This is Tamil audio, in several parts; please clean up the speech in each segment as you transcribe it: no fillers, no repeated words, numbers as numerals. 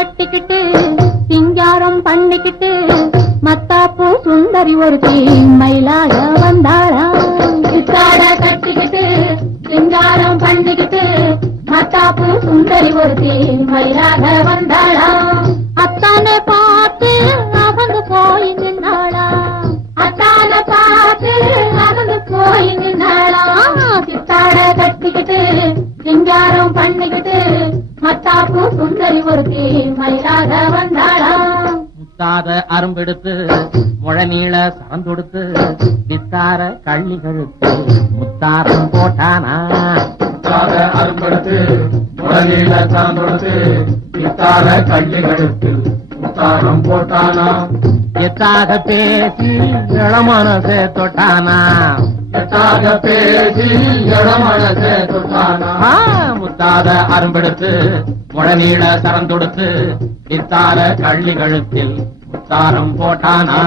கட்டிக்கிட்டு சிங்காரம் பண்ணிக்கிட்டு மத்தாப்பூ சுந்தரி ஒருத்தி மயிலாக வந்தாளா. சித்தாட கட்டிக்கிட்டு சிங்காரம் பண்ணிக்கிட்டு மத்தாப்பூ சுந்தரி ஒருத்தி மயிலாக வந்தாளா. அத்தானை பார்த்து அகந்து போய் நின்னாளா. அத்தானை பார்த்து அகந்து போய் நின்னாளா. சித்தாட கட்டிக்கிட்டு சிங்காரம் பண்ணிக்கிட்டு மத்தாப்பூ சுந்தரி ஒருத்தி மயிலாக வந்தாளா. முத்தாத அரும்பெடுத்து முழநீள சரந்தொடுத்து வித்தார கள்ளி கழுத்து முத்தாரம் போட்டானா. முத்தாத அரும்பெடுத்து முழநீள சரந்தொடுத்து வித்தார கள்ளி கழுத்து முத்தாரம் போட்டானா. எத்தாக பேசி இளமனசே தொட்டானா. எத்தாக பேசி இளமனசே தொட்டானா. முத்தாத அரும்பெடுத்து முழநீள சரந்தொடுத்து வித்தார கள்ளி கழுத்தில் முத்தாரம் போட்டானா.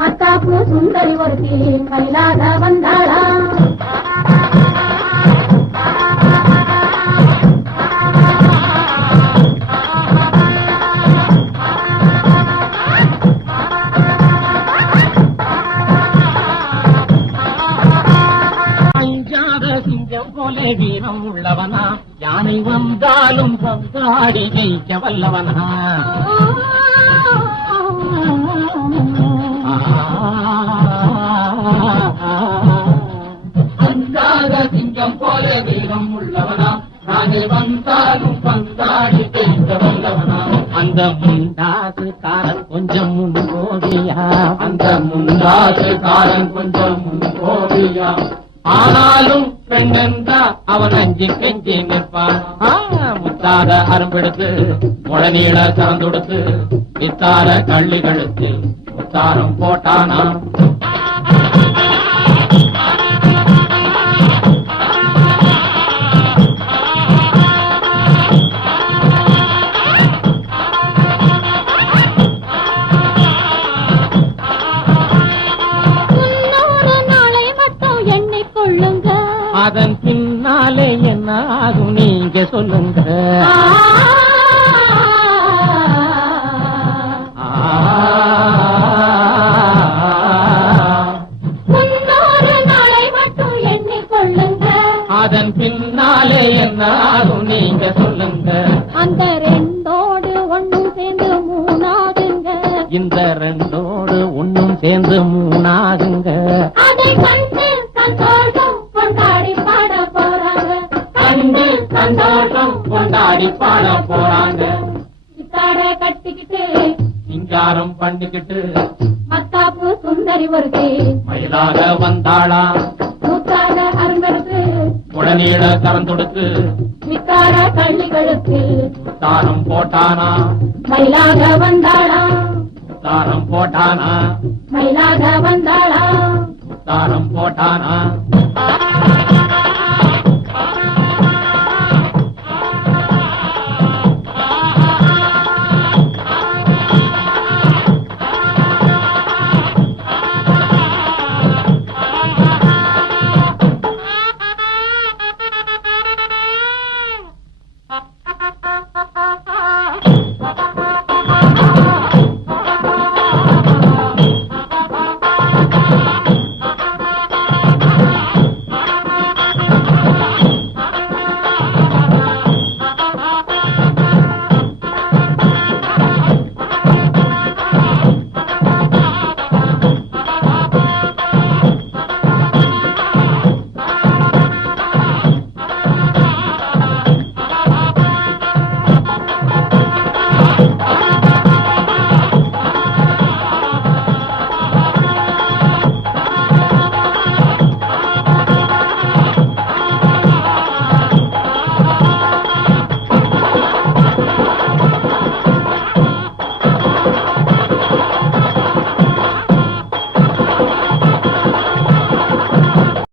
மத்தாப்பூ சுந்தரி ஒருத்தி மயிலாக வந்தாளா. சிங்கம் போலே வீரம் உள்ளவனா. யானை வந்தாலும் பந்தாடி ஜெயிக்க வல்லவனா. அஞ்சாத சிங்கம் போல வீரம் உள்ளவனா. யானை வந்தாலும் பந்தாடி ஜெயிக்க வல்லவனா. அந்த முண்டாசு காரன் கொஞ்சம் முன்போவியா. அந்த முண்டாசு காரன் கொஞ்சம் முன்போவியா. ஆனாலும் பெண்ணென்றா அவன் அஞ்சி கெஞ்சி நிற்பான். முத்தாத அரும்பெடுத்து முழநீள சரந்தொடுத்து வித்தார கள்ளி கழுத்து முத்தாரம் போட்டானா. அதன் பின்னாலே என்ன ஆகும் நீங்க சொல்லுங்க. அதன் பின்னாலே என்ன ஆகும் நீங்க சொல்லுங்க. அந்த ரெண்டோடு ஒண்ணும் சேர்ந்து மூணாகுங்க. இந்த ரெண்டோடு ஒண்ணும் சேர்ந்து மூணாகுங்க. அதை கண்டு சந்தோஷம் கொண்டாடி பாட போறாங்க. கண்டு சந்தோஷம் கொண்டாடி பாட போறாங்க. சித்தாட கட்டிக்கிட்டு சிங்காரம் பண்ணிக்கிட்டு மத்தாப்பூ சுந்தரி ஒருத்தி மயிலாக வந்தாளா. முத்தாத அருங்கருக்கு முழநீள கரந்தொடுத்து வித்தார கள்ளி கழுத்து தாரம் போட்டானா. மயிலாக வந்தாளா. தாரம் போட்டானா. மயிலாக வந்தாளா. தாரம் போட்டானா.